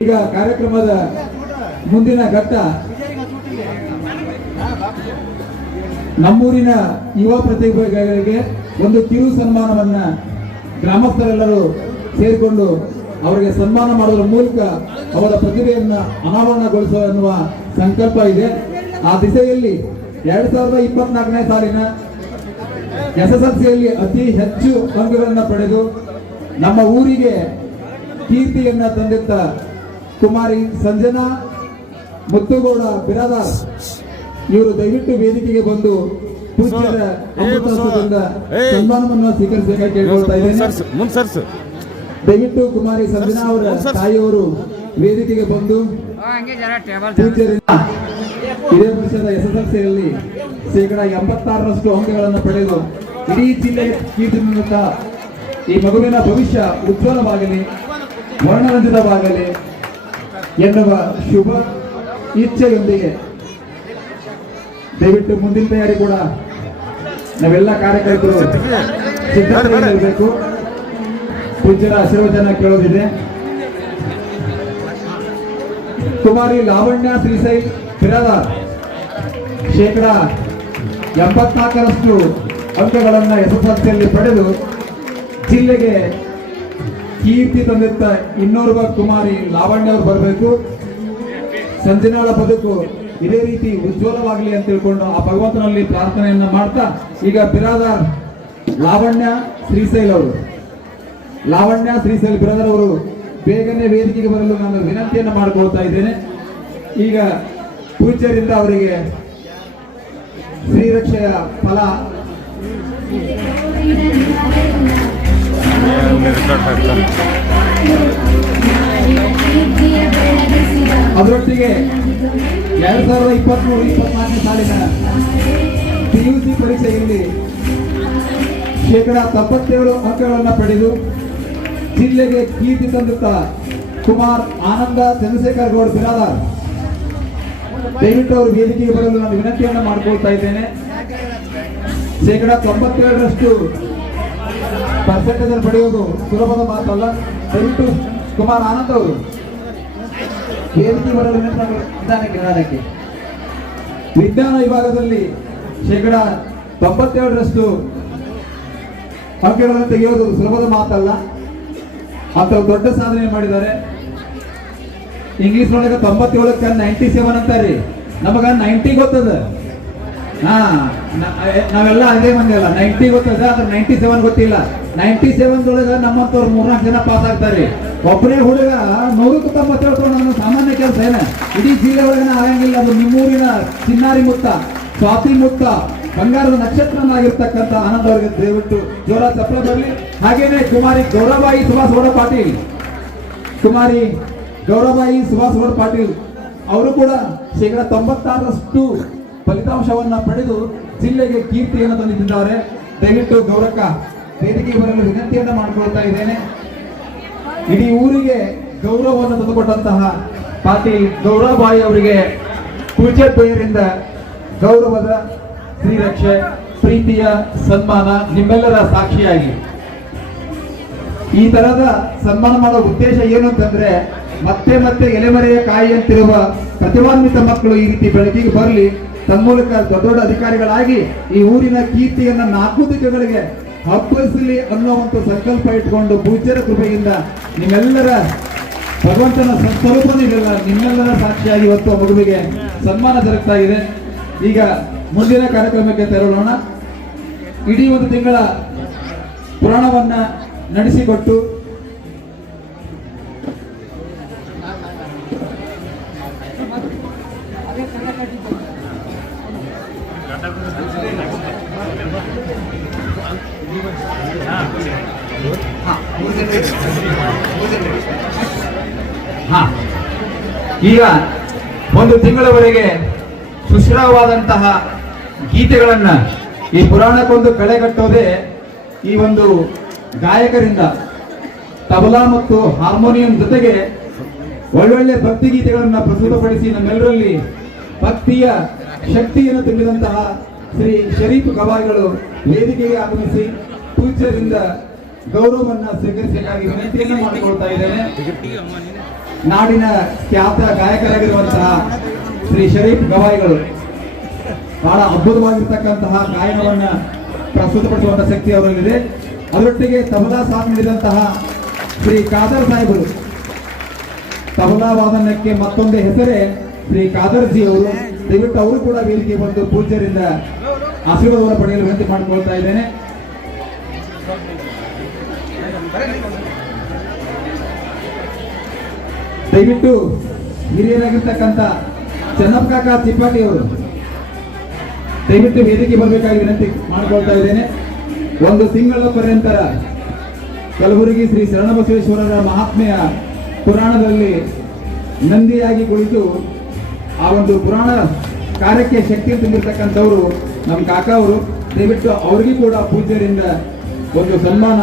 ಈಗ ಕಾರ್ಯಕ್ರಮದ ಮುಂದಿನ ಘಟ್ಟ ನಮ್ಮೂರಿನ ಯುವ ಪ್ರತಿಭೆಗಳಿಗೆ ಒಂದು ಕಿರು ಸನ್ಮಾನವನ್ನ ಗ್ರಾಮಸ್ಥರೆಲ್ಲರೂ ಸೇರಿಕೊಂಡು ಅವರಿಗೆ ಸನ್ಮಾನ ಮಾಡುವ ಮೂಲಕ ಅವರ ಪ್ರತಿಭೆಯನ್ನ ಅನಾವರಣಗೊಳಿಸುವ ಎನ್ನುವ ಸಂಕಲ್ಪ ಇದೆ. ಆ ದಿಸೆಯಲ್ಲಿ ಎರಡ್ ಸಾವಿರದ ಇಪ್ಪತ್ನಾಲ್ಕನೇ ಸಾಲಿನ ಎಸ್ಎಸ್ಎಲ್ಸಿಯಲ್ಲಿ ಅತಿ ಹೆಚ್ಚು ಅಂಕಗಳನ್ನು ಪಡೆದು ನಮ್ಮ ಊರಿಗೆ ಕೀರ್ತಿಯನ್ನ ತಂದಿದ್ದ ಕುಮಾರಿ ಸಂಜನಾ ಮುತ್ತುಗೌಡ ಬಿರಾದಾರ್. ಇವರು ದಯವಿಟ್ಟು ವೇದಿಕೆಗೆ ಬಂದು ಪೂಜ್ಯರ ಸನ್ಮಾನವನ್ನು ಸ್ವೀಕರಿಸಬೇಕಾಗಿ ಕೇಳ್ಕೊಳ್ತಾ ಇದ್ದೇನೆ. ದಯವಿಟ್ಟು ಕುಮಾರಿ ಸಂಜನಾ ಅವರ ತಾಯಿಯವರು ವೇದಿಕೆಗೆ ಬಂದು ಇದೇ ವರ್ಷದ ಎಸ್ಎಸ್ಎಲ್ಸಿಯಲ್ಲಿ ಶೇಕಡ ಎಂಬತ್ತಾರರಷ್ಟು ಅಂಕಗಳನ್ನು ಪಡೆದು ಇಡೀ ಜಿಲ್ಲೆಯ ಕೀರ್ತಿ ಈ ಮಗುವಿನ ಭವಿಷ್ಯ ಉಜ್ವಲವಾಗಲಿ ವರ್ಣರಂಜಿತವಾಗಲಿ ಎನ್ನುವ ಶುಭ ಇಚ್ಛೆಯೊಂದಿಗೆ ದಯವಿಟ್ಟು ಮುಂದಿನ ತಯಾರಿ ಕೂಡ ನಾವೆಲ್ಲ ಕಾರ್ಯಕರ್ತರು ಸಿದ್ಧತೆಯಲ್ಲಿರಬೇಕು ಪೂಜ್ಯರ ಆಶೀರ್ವಚನ ಕೇಳೋದಿದೆ. ಕುಮಾರಿ ಲಾವಣ್ಯ ಶ್ರೀಸೈ ಬಿರಾದಾರ್ ಶೇಕಡ ಎಂಬತ್ನಾಲ್ಕರಷ್ಟು ಅಂಕಗಳನ್ನು ಎಸ್ಎಸ್ಎಲ್ಸಿಯಲ್ಲಿ ಪಡೆದು ಜಿಲ್ಲೆಗೆ ಕೀರ್ತಿ ತಂದಿದ್ದ ಇನ್ನೋರ್ವ ಕುಮಾರಿ ಲಾವಣ್ಯ ಅವರು ಬರಬೇಕು. ಸಂಜನಾಳ ಬದುಕು ಇದೇ ರೀತಿ ಉಜ್ವಲವಾಗಲಿ ಅಂತ ತಿಳ್ಕೊಂಡು ಆ ಭಗವಂತನಲ್ಲಿ ಪ್ರಾರ್ಥನೆಯನ್ನ ಮಾಡ್ತಾ, ಈಗ ಬಿರಾದಾರ್ ಲಾವಣ್ಯ ಶ್ರೀಶೈಲ್ ಅವರು. ಲಾವಣ್ಯ ಶ್ರೀಶೈಲ್ ಬಿರಾದಾರ್ ಅವರು ಬೇಗನೆ ವೇದಿಕೆಗೆ ಬರಲು ನಾನು ವಿನಂತಿಯನ್ನು ಮಾಡಿಕೊಳ್ತಾ ಇದ್ದೇನೆ. ಈಗ ಪೂಜ್ಯರಿಂದ ಅವರಿಗೆ ಶ್ರೀರಕ್ಷೆಯ ಫಲ. ಅದರೊಟ್ಟಿಗೆ ಎರಡ್ ಸಾವಿರದ ಇಪ್ಪತ್ಮೂರು, ಇಪ್ಪತ್ನಾಲ್ಕನೇ ಸಾಲಿನ ಪಿಯುಸಿ ಪರೀಕ್ಷೆಯಲ್ಲಿ ಶೇಕಡ ತೊಂಬತ್ತೇಳು ಅಂಕಗಳನ್ನು ಪಡೆದು ಜಿಲ್ಲೆಗೆ ಕೀರ್ತಿ ತಂದಿದ್ದ ಕುಮಾರ್ ಆನಂದ ಚಂದ್ರಶೇಖರ್ ಗೌಡ್ ಬಿರಾದಾರ್. ದಯವಿಟ್ಟು ಅವರು ವೇದಿಕೆಗೆ ಬರಲು ನಾನು ವಿನಂತಿಯನ್ನು ಮಾಡಿಕೊಳ್ತಾ ಇದ್ದೇನೆ. ಶೇಕಡ ತೊಂಬತ್ತೇಳರಷ್ಟು ಪರ್ಸೆಂಟೇಜ್ ಅನ್ನು ಪಡೆಯುವುದು ಸುಲಭದ ಮಾತಲ್ಲ. ದಯವಿಟ್ಟು ಕುಮಾರ್ ಆನಂದ್ ಅವರು. ವೇದಿಕೆ ಬರಲು ನಿಧಾನಕ್ಕೆ ವಿಜ್ಞಾನ ವಿಭಾಗದಲ್ಲಿ ಶೇಕಡ ತೊಂಬತ್ತೇಳರಷ್ಟು ಅಂಕಗಳನ್ನು ತೆಗೆಯೋದು ಸುಲಭದ ಮಾತಲ್ಲ. ಅಂತ ದೊಡ್ಡ ಸಾಧನೆ ಮಾಡಿದ್ದಾರೆ. ಇಂಗ್ಲಿಷ್ ಒಳಗೆ ತೊಂಬತ್ತೇಳಕ್ಕೆ ನೈಂಟಿ ಸೆವೆನ್ ಅಂತಾರೆ ನಮಗ ನೈಂಟಿ ಗೊತ್ತದ. ಹಾ ನಾವೆಲ್ಲ ಅದೇ ಮಂದಿ ಅಲ್ಲ. ನೈಂಟಿ ಗೊತ್ತದ, ಆದ್ರೆ ನೈಂಟಿ ಸೆವೆನ್ ಗೊತ್ತಿಲ್ಲ. ನೈಂಟಿ ಸೆವೆನ್ ಒಳಗ ನಮ್ಮಂತವ್ರು ಮೂರ್ನಾಲ್ಕು ಜನ ಪಾಸ್ ಆಗ್ತಾರೆ. ಒಬ್ಬನೇ ಹುಡುಗ ನೂರಕ್ಕೂ ತೊಂಬತ್ತೇಳು ತಗೊಂಡು ಸಾಮಾನ್ಯ ಕೆಲಸ ಏನ? ಇಡೀ ಜಿಲ್ಲೆ ಒಳಗನ ಆಗಂಗಿಲ್ಲ ಅದು ನಿಮ್ಮೂರಿನ ಚಿನ್ನಾರಿ ಮುತ್ತ, ಸ್ವಾತಿ ಮುತ್ತ, ಬಂಗಾರದ ನಕ್ಷತ್ರನಾಗಿರ್ತಕ್ಕಂಥ ಆನಂದ್ ಅವರಿಗೆ ದಯವಿಟ್ಟು ಜೋರ ಚಪ್ಪಲ ಬರಲಿ. ಹಾಗೇನೆ ಕುಮಾರಿ ಗೌರವಾಯಿ ಸುಭಾಷ್ ಗೌಡ ಪಾಟೀಲ್. ಕುಮಾರಿ ಗೌರವಾಯಿ ಸುಭಾಷ್ ಗೌಡ ಪಾಟೀಲ್, ಅವರು ಕೂಡ ಶೇಕಡ ತೊಂಬತ್ತಾರರಷ್ಟು ಫಲಿತಾಂಶವನ್ನ ಪಡೆದು ಜಿಲ್ಲೆಗೆ ಕೀರ್ತಿಯನ್ನು ತಂದಿದ್ದಾರೆ ದಯವಿಟ್ಟು ಗೌರಕ್ಕ ವೇದಿಕೆಗೆ ಬರಲು ವಿನಂತಿಯನ್ನು ಮಾಡಿಕೊಳ್ತಾ ಇದ್ದೇನೆ. ಇಡೀ ಊರಿಗೆ ಗೌರವವನ್ನು ತಂದುಕೊಟ್ಟಂತಹ ಪಾಟೀಲ್ ಗೌರವಬಾಯಿ ಅವರಿಗೆ ಪೂಜೆ ಪೇರಿಂದ ಗೌರವದ ಶ್ರೀರಕ್ಷೆ ಪ್ರೀತಿಯ ಸನ್ಮಾನ ನಿಮ್ಮೆಲ್ಲರ ಸಾಕ್ಷಿಯಾಗಿ. ಈ ತರದ ಸನ್ಮಾನ ಮಾಡೋ ಉದ್ದೇಶ ಏನು ಅಂತಂದ್ರೆ, ಮತ್ತೆ ಮತ್ತೆ ಎಲೆಮರೆಯ ಕಾಯಿಯಂತಿರುವ ಪ್ರತಿಭಾನ್ವಿತ ಮಕ್ಕಳು ಈ ರೀತಿ ಬೆಳಕಿಗೆ ಬರಲಿ. ತಮ್ಮೂಲಕ ದೊಡ್ಡ ದೊಡ್ಡ ಅಧಿಕಾರಿಗಳಾಗಿ ಈ ಊರಿನ ಕೀರ್ತಿಯನ್ನ ನಾಲ್ಕು ದಿಕ್ಕಗಳಿಗೆ ಹಬ್ಬಲಿಸಲಿ ಅನ್ನುವಂಥ ಸಂಕಲ್ಪ ಇಟ್ಕೊಂಡು ಪೂಜ್ಯರ ಕೃಪೆಯಿಂದ ನಿಮ್ಮೆಲ್ಲರ ಭಗವಂತನ ಸ್ವರೂಪ ನೀವೆಲ್ಲ ನಿಮ್ಮೆಲ್ಲರ ಸಾಕ್ಷಿಯಾಗಿ ಇವತ್ತು ಮಗುವಿಗೆ ಸನ್ಮಾನ ಜರುಗ್ತಾ ಇದೆ. ಈಗ ಮುಂದಿನ ಕಾರ್ಯಕ್ರಮಕ್ಕೆ ತೆರಳೋಣ. ಇಡೀ ಒಂದು ತಿಂಗಳ ಪುರಾಣವನ್ನ ನಡೆಸಿಕೊಟ್ಟು ಹಾ ಈಗ ಒಂದು ತಿಂಗಳವರೆಗೆ ಸುಶ್ರಾವಾದಂತಹ ಗೀತೆಗಳನ್ನ ಈ ಪುರಾಣಕ್ಕೊಂದು ಕಳೆ ಕಟ್ಟೋದೇ ಈ ಒಂದು ಗಾಯಕರಿಂದ ತಬಲಾ ಮತ್ತು ಹಾರ್ಮೋನಿಯಂ ಜೊತೆಗೆ ಒಳ್ಳೊಳ್ಳೆ ಭಕ್ತಿ ಗೀತೆಗಳನ್ನ ಪ್ರಸ್ತುತಪಡಿಸಿ ನಮ್ಮೆಲ್ಲರಲ್ಲಿ ಭಕ್ತಿಯ ಶಕ್ತಿಯನ್ನು ತುಂಬಿದಂತಹ ಶ್ರೀ ಶರೀಫ್ ಗವಾಯಿಗಳು ವೇದಿಕೆಗೆ ಆಗಮಿಸಿ ಪೂಜ್ಯರಿಂದ ಗೌರವವನ್ನು ಸ್ವೀಕರಿಸಬೇಕಾಗಿ ವಿನಂತಿಯನ್ನು ಮಾಡಿಕೊಳ್ತಾ ಇದ್ದೇನೆ. ನಾಡಿನ ಖ್ಯಾತ ಗಾಯಕರಾಗಿರುವಂತಹ ಶ್ರೀ ಶರೀಫ್ ಗವಾಯಿಗಳು. ಬಹಳ ಅದ್ಭುತವಾಗಿರ್ತಕ್ಕಂತಹ ಗಾಯನವನ್ನ ಪ್ರಸ್ತುತಪಡಿಸುವಂತಹ ಶಕ್ತಿ ಅವರಲ್ಲಿದೆ. ಅದರೊಟ್ಟಿಗೆ ತಬಲಾ ಸಾಥ್ ನೀಡಿದಂತಹ ಶ್ರೀ ಖಾದರ್ ಸಾಹೇಬರು. ತಬಲಾ ವಾದನಕ್ಕೆ ಮತ್ತೊಂದು ಹೆಸರೇ ಶ್ರೀ ಖಾದರ್ಜಿ ಅವರು. ದಯವಿಟ್ಟು ಅವರು ಕೂಡ ವೇದಿಕೆ ಬಂದು ಪೂಜ್ಯರಿಂದ ಆಶೀರ್ವಾದವನ್ನು ಪಡೆಯಲು ವಿನಂತಿ ಮಾಡಿಕೊಳ್ತಾ ಇದ್ದೇನೆ. ದಯವಿಟ್ಟು ಹಿರಿಯರಾಗಿರ್ತಕ್ಕಂಥ ಚೆನ್ನಪ್ಪ ಕಾಕ ತಿಪ್ಪಾಟಿ ಅವರು, ದಯವಿಟ್ಟು ವೇದಿಕೆ ಬರಬೇಕಾಗಿ ವಿನಂತಿ ಮಾಡಿಕೊಳ್ತಾ ಇದ್ದೇನೆ. ಒಂದು ತಿಂಗಳ ಪರ್ಯಂತರ ಕಲಬುರಗಿ ಶ್ರೀ ಶರಣಬಸವೇಶ್ವರರ ಮಹಾತ್ಮೆಯ ಪುರಾಣದಲ್ಲಿ ನಂದಿಯಾಗಿ ಕುಳಿತು ಆ ಒಂದು ಪುರಾಣ ಕಾರ್ಯಕ್ಕೆ ಶಕ್ತಿ ತುಂಬಿರ್ತಕ್ಕಂಥವರು ನಮ್ಮ ಕಾಕ ಅವರು. ದಯವಿಟ್ಟು ಅವರಿಗೂ ಕೂಡ ಪೂಜ್ಯರಿಂದ ಒಂದು ಸನ್ಮಾನ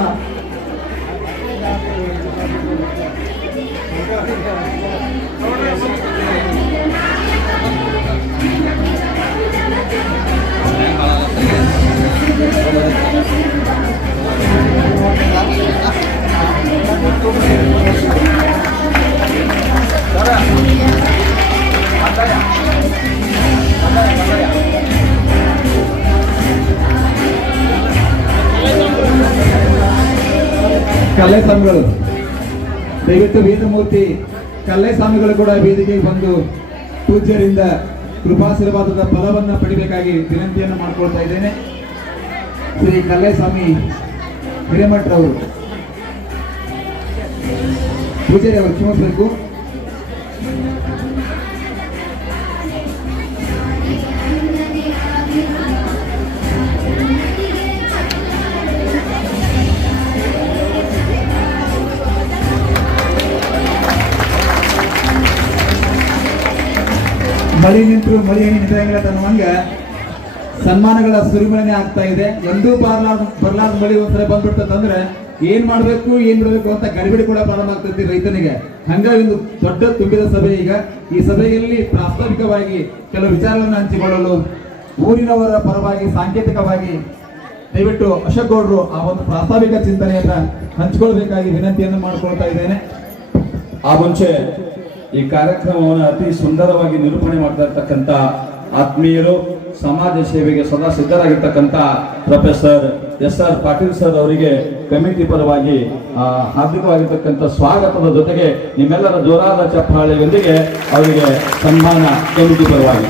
ಕಲೆ ಸ್ವಾಮಿಗಳು ದಯವಿಟ್ಟು ವೇದಮೂರ್ತಿ ಕಲೆ ಸ್ವಾಮಿಗಳು ಕೂಡ ವೇದಿಕೆಗೆ ಬಂದು ಪೂಜ್ಯರಿಂದ ಕೃಪಾಶೀರ್ವಾದದ ಫಲವನ್ನು ಪಡಿಬೇಕಾಗಿ ವಿನಂತಿಯನ್ನು ಮಾಡಿಕೊಳ್ತಾ ಇದ್ದೇನೆ. ಶ್ರೀ ಕಲ್ಲೆ ಸ್ವಾಮಿ ಹಿರೇಮಠರವರು ಪೂಜಾರಿ ಅವರು ಕ್ಷಮಿಸಬೇಕು ಮಳಿ ನಿಂತರು ಮಳಿ ನಿಂತಂಗಿಲ್ಲ ತನ್ನುವಂಗ ಸನ್ಮಾನಗಳ ಸುರಿಮಳನೆ ಆಗ್ತಾ ಇದೆ. ಎಂದೂ ಬರಲಾರ್ದ ಬರ್ಲಾರ್ದ ಮಳಿ ಒಂದ್ಸಲ ಬಂದ್ಬಿಡ್ತಂದ್ರೆ ಏನ್ ಮಾಡ್ಬೇಕು, ಏನ್ ಬಿಡಬೇಕು ಅಂತ ಗಡಿಬಿಡಿ ಕೂಡ ಪ್ರಾರಂಭ ಆಗ್ತೈತಿ ರೈತನಿಗೆ. ಹಂಗಾಗಿ ಒಂದು ದೊಡ್ಡ ತುಂಬಿದ ಸಭೆ ಈಗ. ಈ ಸಭೆಯಲ್ಲಿ ಪ್ರಾಸ್ತಾವಿಕವಾಗಿ ಕೆಲವು ವಿಚಾರಗಳನ್ನು ಹಂಚಿಕೊಳ್ಳಲು ಊರಿನವರ ಪರವಾಗಿ, ಸಾಂಕೇತಿಕವಾಗಿ ದಯವಿಟ್ಟು ಅಶೋಕ್ ಗೌಡರು ಆ ಒಂದು ಪ್ರಾಸ್ತಾವಿಕ ಚಿಂತನೆಯನ್ನ ಹಂಚಿಕೊಳ್ಬೇಕಾಗಿ ವಿನಂತಿಯನ್ನು ಮಾಡ್ಕೊಳ್ತಾ ಇದ್ದೇನೆ. ಆ ಮುಂಚೆ ಈ ಕಾರ್ಯಕ್ರಮವನ್ನು ಅತಿ ಸುಂದರವಾಗಿ ನಿರೂಪಣೆ ಮಾಡ್ತಾ ಇರ್ತಕ್ಕಂಥ ಆತ್ಮೀಯರು, ಸಮಾಜ ಸೇವೆಗೆ ಸದಾ ಸಿದ್ಧರಾಗಿರ್ತಕ್ಕಂಥ professor S R Patil sir ಅವರಿಗೆ ಕಮಿಟಿ ಪರವಾಗಿ ಹಾರ್ದಿಕವಾಗಿರ್ತಕ್ಕಂಥ ಸ್ವಾಗತದ ಜೊತೆಗೆ ನಿಮ್ಮೆಲ್ಲರ ಜೋರಾದ ಚಪ್ಪಾಳೆಯೊಂದಿಗೆ ಅವರಿಗೆ ಸನ್ಮಾನ ಕಮಿಟಿ ಪರವಾಗಿ.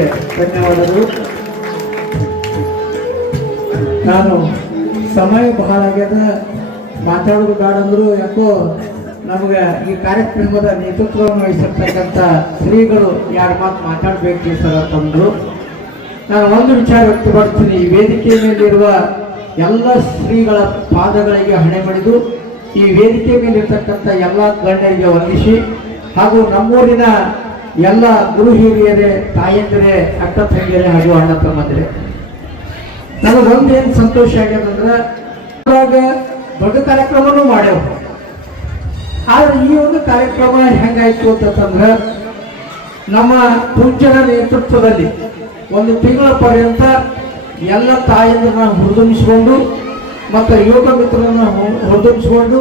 ಪೂಜ್ಯರಿಗೆ ಧನ್ಯವಾದಗಳು. ನಾನು ಸಮಯ ಬಹಳ ಆಗ್ಯದ, ಮಾತಾಡೋದು ಬೇಡ ಅಂದ್ರು ಯಾಕೋ ನಮಗೆ ಈ ಕಾರ್ಯಕ್ರಮದ ನೇತೃತ್ವವನ್ನು ವಹಿಸಿರ್ತಕ್ಕಂಥ ಶ್ರೀಗಳು ಯಾರ ಮಾತು ಮಾತಾಡಬೇಕು ಸರ್ ಅಂತಂದ್ರು ನಾನು ಒಂದು ವಿಚಾರ ವ್ಯಕ್ತಪಡ್ತೀನಿ ಈ ವೇದಿಕೆ ಮೇಲಿರುವ ಎಲ್ಲ ಶ್ರೀಗಳ ಪಾದಗಳಿಗೆ ಹಣೆ ಮಾಡಿದು ಈ ವೇದಿಕೆ ಮೇಲಿರ್ತಕ್ಕಂಥ ಎಲ್ಲ ಗಣ್ಯರಿಗೆ ವಂದಿಸಿ ಹಾಗೂ ನಮ್ಮೂರಿನ ಎಲ್ಲ ಗುರು ಹಿರಿಯರೇ, ತಾಯಂದಿರೇ, ಅಕ್ಕ ತಂಗಿಯರೇ ಹಾಗೂ ಅಣ್ಣ ತಮ್ಮಂದಿರೇ. ಏನು ಸಂತೋಷ ಆಗ್ಯದಂದ್ರೆ ದೊಡ್ಡ ಕಾರ್ಯಕ್ರಮನೂ ಮಾಡ್ಯಾವ ಆದ್ರೆ ಈ ಒಂದು ಕಾರ್ಯಕ್ರಮ ಹೆಂಗಾಯ್ತು ಅಂತಂದ್ರೆ ನಮ್ಮ ಪೂಜ್ಯರ ನೇತೃತ್ವದಲ್ಲಿ ಒಂದು ತಿಂಗಳ ಪರ್ಯಂತ ಎಲ್ಲ ತಾಯಂದಿರನ್ನ ಹುರಿದುಂಬಿಸ್ಕೊಂಡು, ಮತ್ತು ಯೋಗ ಮಿತ್ರರನ್ನ ಹುರಿದುಂಬಿಸ್ಕೊಂಡು,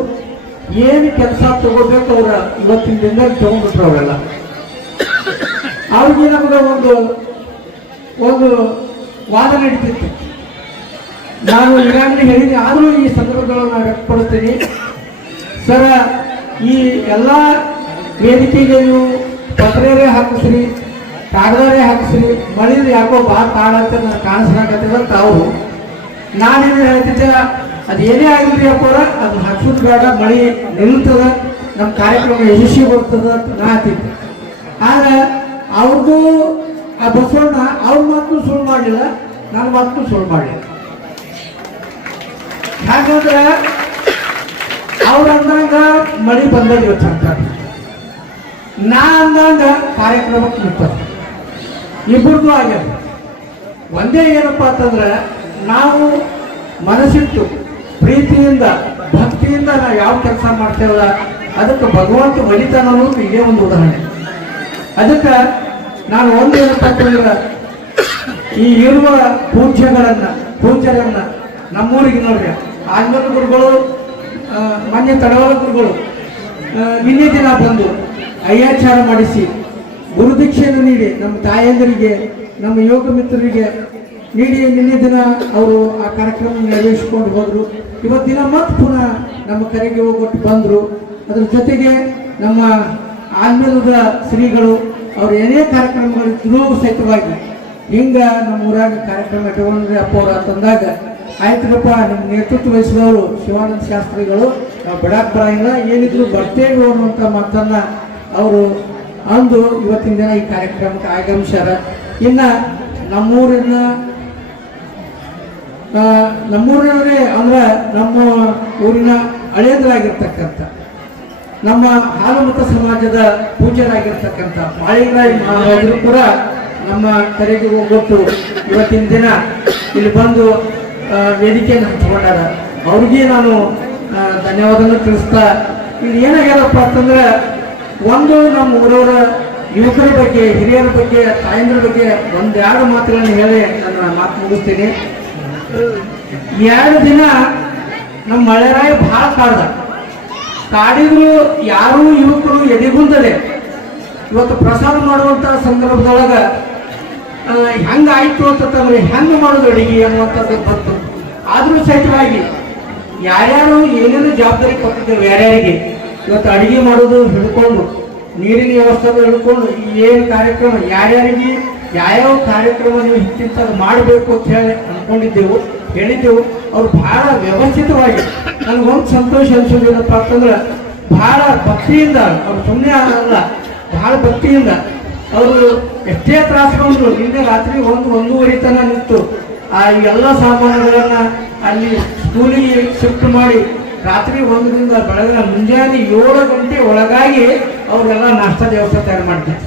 ಏನು ಕೆಲಸ ತಗೋಬೇಕು ಅವರ ಇವತ್ತಿನ ದಿನದಲ್ಲಿ ತಗೊಂಡ್ಬಿಟ್ರು ಅವರೆಲ್ಲ. ಅವ್ರಿಗೆ ನಮಗೆ ಒಂದು ಒಂದು ವಾದ ನಡೀತಿತ್ತು. ನಾನು ಈಗಾಗಲೇ ಹೇಳಿದೆ, ಆದರೂ ಈ ಸಂದರ್ಭಗಳನ್ನು ನಾನು ವ್ಯಕ್ತಪಡಿಸ್ತೀನಿ. ಸರ, ಈ ಎಲ್ಲ ವೇದಿಕೆಗೆ ನೀವು ಪತ್ರೇರೇ ಹಾಕಿಸ್ರಿ, ಕಾಗದರೇ ಹಾಕಿಸ್ರಿ ಮಳಿದು ಯಾಕೋ ಭಾಳ ನಾನು ನನಗೆ ಕಾಣಿಸ್ಲಾಕತ್ತದ ತಾವು ನಾನೇನು ಹೇಳ್ತಿದ್ದೆ, ಅದು ಏನೇ ಆಗಿರ್ಲಿ ಯಾಕೋರ ಅದು ಹಾಕ್ಸೋದು ಬೇಡ, ಮಳಿ ನಿಲ್ತದ ನಮ್ಮ ಕಾರ್ಯಕ್ರಮ ಯಶಸ್ವಿ ಬರ್ತದ ಅಂತ ನಾ ಹೇಳ್ತಿದ್ದೆ. ಆದ್ರೆ ಅವ್ರದ್ದು ಆ ಬಸವಣ್ಣ ಅವ್ರ ಮಾತು ಸುಳ್ಳು ಮಾಡಲಿಲ್ಲ ನನ್ನ ಮಾತು ಸುಳ್ಳು ಮಾಡಲಿಲ್ಲ. ಯಾಕಂದ್ರೆ ಅವ್ರು ಅಂದಂಗ ಮಳಿ ಬಂದಾಗ ಇವತ್ತು ನಾ ಅಂದಂಗ ಕಾರ್ಯಕ್ರಮಕ್ಕೆ ನಿಂತಾರೆ ಇಬ್ಬರದ್ದು ಆಗ್ಯದ ಒಂದೇ ಏನಪ್ಪ ಅಂತಂದ್ರೆ, ನಾವು ಮನಸ್ಸಿಟ್ಟು, ಪ್ರೀತಿಯಿಂದ, ಭಕ್ತಿಯಿಂದ ನಾವು ಯಾವ ಕೆಲಸ ಮಾಡ್ತೇವಲ್ಲ, ಅದಕ್ಕೆ ಭಗವಂತ ಒಲಿತಾನ ಅನ್ನೋದು ಇದೇ ಒಂದು ಉದಾಹರಣೆ. ಅದಕ್ಕೆ ನಾನು ಒಂದು ಅಂತಂದ್ರೆ ಈ ಇರುವ ಪೂಜ್ಯಗಳನ್ನ, ಪೂಜ್ಯರನ್ನ ನಮ್ಮೂರಿಗೆ ನೋಡ್ರಿ. ಆಂಜನ ಗುರುಗಳು ಮಾನ್ಯ ತಡವಲ ಗುರುಗಳು ನಿನ್ನೆ ದಿನ ಬಂದು ಅಯ್ಯಾಚಾರ ಮಾಡಿಸಿ ಗುರುದೀಕ್ಷೆಯನ್ನು ನೀಡಿ ನಮ್ಮ ತಾಯಂದರಿಗೆ, ನಮ್ಮ ಯೋಗ ಮಿತ್ರರಿಗೆ ನೀಡಿ ನಿನ್ನೆ ದಿನ ಅವರು ಆ ಕಾರ್ಯಕ್ರಮ ನೆರವೇರಿಸಿಕೊಂಡು ಹೋದರು. ಇವತ್ತಿನ ಮತ್ತೆ ಪುನಃ ನಮ್ಮ ಕರೆಗೆ ಹೋಗ್ಬಿಟ್ಟು ಬಂದರು. ಅದ್ರ ಜೊತೆಗೆ ನಮ್ಮ ಆನ್ಮೇಲದ ಶ್ರೀಗಳು ಅವ್ರ ಏನೇ ಕಾರ್ಯಕ್ರಮಗಳು ಇದ್ರೂ ಸಹಿತವಾಗಿ, ಹಿಂಗ ನಮ್ಮ ಊರಾಗ ಕಾರ್ಯಕ್ರಮ ಇಟ್ಕೊಂಡ್ರೆ ಅಪ್ಪ ಅವ್ರು ಅಂತಂದಾಗ ಆಯ್ತುರಪ್ಪ ನಿಮ್ಮ ನೇತೃತ್ವ ವಹಿಸಿದವರು ಶಿವಾನಂದ ಶಾಸ್ತ್ರಿಗಳು, ನಾವು ಬಿಡಕ್ಕೆ ಬರಂಗಿಲ್ಲ ಏನಿದ್ರು ಬರ್ತೇವೆ ಅನ್ನುವಂಥ ಮಾತನ್ನ ಅವರು ಅಂದು ಇವತ್ತಿನ ದಿನ ಈ ಕಾರ್ಯಕ್ರಮಕ್ಕೆ ಆಗಮಿಸ್ಯಾರ. ಇನ್ನ ನಮ್ಮೂರಿನ ನಮ್ಮೂರಿನವರೇ ಅಂದ್ರೆ ನಮ್ಮ ಊರಿನ ಹಳೇದರಾಗಿರ್ತಕ್ಕಂಥ ನಮ್ಮ ಹಾಲುಮತ ಸಮಾಜದ ಪೂಜ್ಯರಾಗಿರ್ತಕ್ಕಂಥ ಮಾಳಿಂಗರಾಯ ಮಹಾರಾಜರು ಕೂಡ ನಮ್ಮ ಕರೆಗೆ ಹೋಗ್ಬಿಟ್ಟು ಇವತ್ತಿನ ದಿನ ಇಲ್ಲಿ ಬಂದು ವೇದಿಕೆಯನ್ನು ಹಂಚಿಕೊಂಡಾರ. ಅವ್ರಿಗೆ ನಾನು ಧನ್ಯವಾದವನ್ನು ತಿಳಿಸ್ತಾ ಇಲ್ಲಿ ಏನಾಗ್ಯದಪ್ಪ ಅಂತಂದ್ರೆ, ಒಂದು ನಮ್ಮ ಊರವರ ಯುವಕರ ಬಗ್ಗೆ, ಹಿರಿಯರ ಬಗ್ಗೆ, ತಾಯಂದ್ರ ಬಗ್ಗೆ ಒಂದೆರಡು ಮಾತುಗಳನ್ನು ಹೇಳಿ ನನ್ನ ಮಾತು ಮುಗಿಸ್ತೀನಿ. ಎರಡು ದಿನ ನಮ್ಮ ಮಳೆರಾಯ ಭಾಳ ಕಾಡ್ದ. ಕಾಡಿದ್ರು ಯಾರು ಯುವಕರು ಎದೆಗುಂದಲೆ. ಇವತ್ತು ಪ್ರಸಾದ ಮಾಡುವಂತ ಸಂದರ್ಭದೊಳಗ ಹೆಂಗಾಯ್ತು ಅಂತಂದ್ರೆ ಹೆಂಗ್ ಮಾಡೋದು ಅಡಿಗೆ ಅನ್ನುವಂಥದ್ದು ಬಂತು. ಆದ್ರೂ ಸಹಿತವಾಗಿ ಯಾರ್ಯಾರು ಏನೇನು ಜವಾಬ್ದಾರಿ ಕೊಟ್ಟಿದ್ದೇವೆ ಯಾರ್ಯಾರಿಗೆ, ಇವತ್ತು ಅಡಿಗೆ ಮಾಡೋದು ಹಿಡ್ಕೊಂಡು, ನೀರಿನ ವ್ಯವಸ್ಥೆ ಹಿಡ್ಕೊಂಡು ಏನು ಕಾರ್ಯಕ್ರಮ, ಯಾರ್ಯಾರಿಗೆ ಯಾವ್ಯಾವ ಕಾರ್ಯಕ್ರಮ ನೀವು ಹಿಂತಿಂತ ಮಾಡಬೇಕು ಅಂತ ಹೇಳಿ ಅನ್ಕೊಂಡಿದ್ದೆವು ಹೇಳಿದ್ದೆವು. ಅವ್ರು ಬಹಳ ವ್ಯವಸ್ಥಿತವಾಗಿ ನನಗೊಂದು ಸಂತೋಷ ಅನ್ಸೋದೇನಪ್ಪ ಅಂತಂದ್ರೆ ಬಹಳ ಭಕ್ತಿಯಿಂದ, ಅವ್ರು ಸುಮ್ಮನೆ ಅಲ್ಲ ಬಹಳ ಭಕ್ತಿಯಿಂದ ಅವರು ಎಷ್ಟೇ ತ್ರಾಸ್ಕೊಂಡ್ರು ನಿನ್ನೆ ರಾತ್ರಿ ಒಂದು ಒಂದೂವರೆ ತನ ನಿಂತು ಆ ಎಲ್ಲ ಸಾಮಾನುಗಳನ್ನ ಅಲ್ಲಿ ಸ್ಕೂಲಿಗೆ ಶಿಫ್ಟ್ ಮಾಡಿ ರಾತ್ರಿ ಒಂದರಿಂದ ಬೆಳಗಿನ ಮುಂಜಾನೆ ಏಳು ಗಂಟೆ ಒಳಗಾಗಿ ಅವರೆಲ್ಲ ನಾಷ್ಟಾ ವ್ಯವಸ್ಥೆ ತಯಾರು ಮಾಡ್ತಾರೆ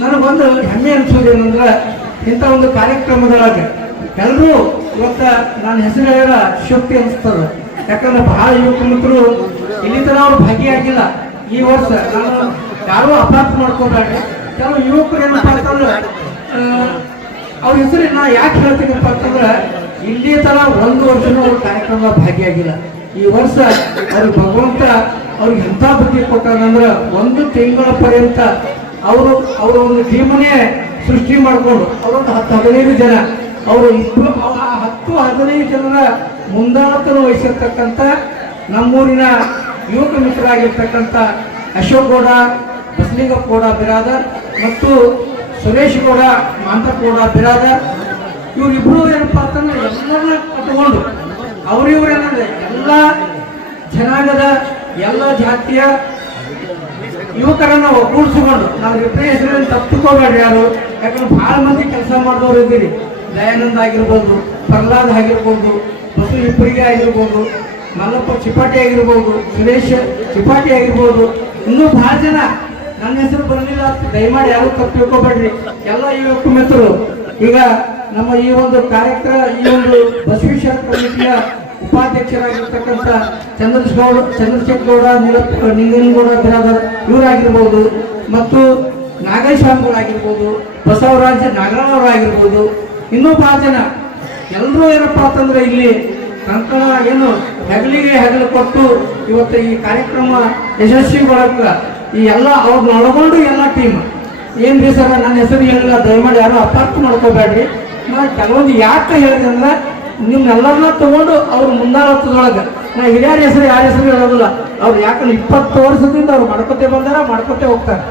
ನನಗೊಂದು ಹೆಮ್ಮೆ ಅನ್ಸೋದೇನಂದ್ರೆ ಇಂಥ ಒಂದು ಕಾರ್ಯಕ್ರಮದೊಳಗೆ ಎಲ್ಲರೂ ಇವತ್ತ ನಾನು ಹೆಸರು ಹೇಳ ಶಕ್ತಿ ಅನಿಸ್ತದ ಯಾಕಂದ್ರೆ ಬಹಳ ಯುವಕ ಮಿತ್ರರು ಇಲ್ಲಿ ತನಕ ಅವ್ರು ಭಾಗಿಯಾಗಿಲ್ಲ. ಈ ವರ್ಷ ನಾನು ಯಾರೂ ಅಪಾರ್ಥ ಮಾಡ್ಕೋಬೇಡ್ರಿ. ಕೆಲವು ಯುವಕರು ಏನಪ್ಪ ಅಂತಂದ್ರೆ ಅವ್ರ ಹೆಸರು ನಾ ಯಾಕೆ ಹೇಳ್ತೀನಪ್ಪ ಅಂತಂದ್ರೆ, ಇಲ್ಲಿ ತರ ಒಂದು ವರ್ಷನೂ ಅವ್ರ ಕಾರ್ಯಕ್ರಮ ಭಾಗಿಯಾಗಿಲ್ಲ. ಈ ವರ್ಷ ಅವ್ರಿಗೆ ಭಗವಂತ ಅವ್ರಿಗೆ ಎಂಥ ಬುದ್ಧಿ ಕೊಟ್ಟಾನಂದ್ರೆ ಒಂದು ತಿಂಗಳ ಪರ್ಯಂತ ಅವರು ಅವರ ಒಂದು ಟೀಮನ್ನೇ ಸೃಷ್ಟಿ ಮಾಡಿಕೊಂಡು, ಅವರೊಂದು ಹತ್ತು ಹದಿನೈದು ಜನ ಅವರು ಇಬ್ಬರು ಹತ್ತು, ಹದಿನೈದು ಜನರ ಮುಂದಾಳತನ ವಹಿಸಿರ್ತಕ್ಕಂಥ ನಮ್ಮೂರಿನ ಯುವಕ ಮಿತ್ರರಾಗಿರ್ತಕ್ಕಂಥ ಅಶೋಕ್ ಗೌಡ, ಬಸಲಿಂಗಪ್ಪ ಗೌಡ ಬಿರಾದರ್ ಮತ್ತು ಸುರೇಶ್ ಗೌಡ, ಮಾಂತಪ್ಪ ಗೌಡ ಬಿರಾದರ್. ಇವರಿಬ್ಬರು ಏನಪ್ಪಾ ಅಂತಂದ್ರೆ ಎಲ್ಲರನ್ನ ಕಟ್ಕೊಂಡು ಅವರಿವರೇನಂದ್ರೆ ಎಲ್ಲ ಜನಾಂಗದ, ಎಲ್ಲ ಜಾತಿಯ ಯುವಕರನ್ನ ಒಗ್ಗೂಡಿಸಿಕೊಂಡು ನಾವು ರಿಪ್ರೇಷನ್ ತಪ್ಪಿಕೋಬೇಡ್ರಿ ಯಾರು. ಯಾಕಂದ್ರೆ ಭಾಳ ಮಂದಿ ಕೆಲಸ ಮಾಡಿದವರು ಇದ್ದೀರಿ. ದಯಾನಂದ್ ಆಗಿರ್ಬೋದು, ಪ್ರಹ್ಲಾದ್ ಆಗಿರ್ಬೋದು, ಬಸು ಇಬ್ಬರಿಗೆ ಆಗಿರ್ಬೋದು, ಮಲ್ಲಪ್ಪ ಚಿಪಾಟಿ ಆಗಿರ್ಬೋದು, ಸುರೇಶ್ ಚಿಪಾಟಿ ಆಗಿರ್ಬೋದು, ಇನ್ನೂ ಬಹಳ ಜನ ನನ್ನ ಹೆಸರು ಬರಲಿಲ್ಲ ದಯಮಾಡಿ ಯಾರು ತಪ್ಪು ತಿಳ್ಕೊಬೇಡ್ರಿ. ಎಲ್ಲ ಯುವಕ ಮಿತ್ರರು. ಈಗ ನಮ್ಮ ಈ ಒಂದು ಕಾರ್ಯಕ್ರಮ ಈ ಒಂದು ಬಸವೇಶ್ವರ ಕಮಿಟಿಯ ಉಪಾಧ್ಯಕ್ಷರಾಗಿರ್ತಕ್ಕಂಥ ಚಂದ್ರಶೇಖರ ಚಂದ್ರಶೇಖರ್ ಗೌಡ, ನೀಲಪ್ಪ ನಿಂಗನಗೌಡ ಬಿರಾದರ್, ಇವರಾಗಿರ್ಬೋದು. ಮತ್ತು ನಾಗೇಶ್ವಾಮಿಗಳಾಗಿರ್ಬೋದು ಬಸವರಾಜ ನಾಗರಾಜವರಾಗಿರ್ಬೋದು ಇನ್ನೂ ಬಹಳ ಜನ ಎಲ್ಲರೂ ಏನಪ್ಪಾ ಅಂತಂದ್ರೆ ಇಲ್ಲಿ ಕಂಕಣ ಏನು ಹೆಗಲಿಗೆ ಹೆಗಲು ಕೊಟ್ಟು ಇವತ್ತು ಈ ಕಾರ್ಯಕ್ರಮ ಯಶಸ್ವಿಗೊಳಕ ಈ ಎಲ್ಲ ಅವ್ರನ್ನ ಒಳಗೊಂಡು ಎಲ್ಲ ಟೀಮ್ ಏನ್ ರೀ ಸರ್, ನನ್ನ ಹೆಸರು ಹೇಳಿಲ್ಲ, ದಯಮಾಡಿ ಯಾರು ಅಪಾರ್ಥ ಮಾಡ್ಕೋಬೇಡ್ರಿ. ನಾ ಕೆಲವೊಂದು ಯಾಕೆ ಹೇಳಿದೆ ಅಂದ್ರೆ, ನಿಮ್ನೆಲ್ಲರನ್ನ ತಗೊಂಡು ಅವ್ರು ಮುಂದಾಳತ್ತದೊಳಗೆ ನಾ ಹಿರಿಯರ ಹೆಸರು, ಯಾರ ಹೆಸರು ಹೇಳೋದಿಲ್ಲ. ಅವ್ರು ಯಾಕಂದ್ರೆ ಇಪ್ಪತ್ತು ವರ್ಷದಿಂದ ಅವ್ರು ಮಾಡ್ಕೊತೇ ಬಂದಾರ, ಮಾಡ್ಕೊತೇ ಹೋಗ್ತಾರೆ.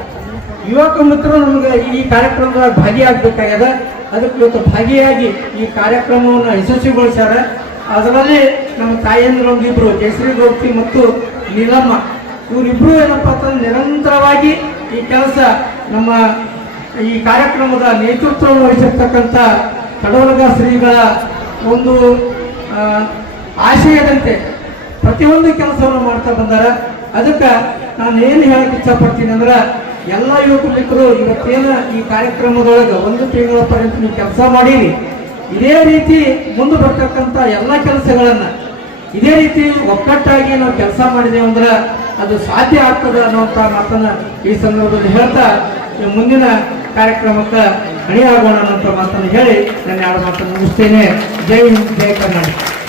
ಯುವಕ ಮಿತ್ರರು ನಮ್ಗೆ ಈ ಕಾರ್ಯಕ್ರಮದಾಗ ಭಾಗಿಯಾಗಬೇಕಾಗ್ಯದ. ಅದಕ್ಕೆ ಭಾಗಿಯಾಗಿ ಈ ಕಾರ್ಯಕ್ರಮವನ್ನು ಯಶಸ್ವಿಗೊಳಿಸ್ಯಾರ. ಅದರಲ್ಲಿ ನಮ್ಮ ತಾಯಿಯಂದ್ರ ಒಂದಿಬ್ರು ಕೇಸರಿ ಗೌತಿ ಮತ್ತು ನೀಲಮ್ಮ. ಇವರಿಬ್ರು ಏನಪ್ಪ ಅಂತಂದ್ರೆ ನಿರಂತರವಾಗಿ ಈ ಕೆಲಸ ನಮ್ಮ ಈ ಕಾರ್ಯಕ್ರಮದ ನೇತೃತ್ವವನ್ನು ವಹಿಸಿರ್ತಕ್ಕಂಥ ಕಡವಲಗ ಶ್ರೀಗಳ ಒಂದು ಆಶಯದಂತೆ ಪ್ರತಿಯೊಂದು ಕೆಲಸವನ್ನು ಮಾಡ್ತಾ ಬಂದಾರ. ಅದಕ್ಕೆ ನಾನು ಏನು ಹೇಳಕ್ ಇಷ್ಟಪಡ್ತೀನಿ ಅಂದ್ರೆ ಎಲ್ಲ ಯುವಕ ಮಿತ್ರರು ಇವತ್ತೇನ ಈ ಕಾರ್ಯಕ್ರಮದೊಳಗೆ ಒಂದು ತಿಂಗಳ ಪರ್ಯಂತ ನೀವು ಕೆಲಸ ಮಾಡೀರಿ. ಇದೇ ರೀತಿ ಮುಂದೆ ಬರ್ತಕ್ಕಂಥ ಎಲ್ಲ ಕೆಲಸಗಳನ್ನ ಇದೇ ರೀತಿ ಒಕ್ಕಟ್ಟಾಗಿ ನಾವು ಕೆಲಸ ಮಾಡಿದೇವೆ ಅಂದ್ರೆ ಅದು ಸಾಧ್ಯ ಆಗ್ತದೆ ಅನ್ನುವಂಥ ಮಾತನ್ನ ಈ ಸಂದರ್ಭದಲ್ಲಿ ಹೇಳ್ತಾ ಮುಂದಿನ ಕಾರ್ಯಕ್ರಮಕ್ಕೆ ಅಣಿಯಾಗೋಣ ಅನ್ನುವಂಥ ಮಾತನ್ನು ಹೇಳಿ ನಾನು ಎರಡು ಮಾತನ್ನು ಮುಗಿಸ್ತೇನೆ. ಜೈ ಹಿಂದ್, ಜೈ ಕರ್ನಾಟಕ.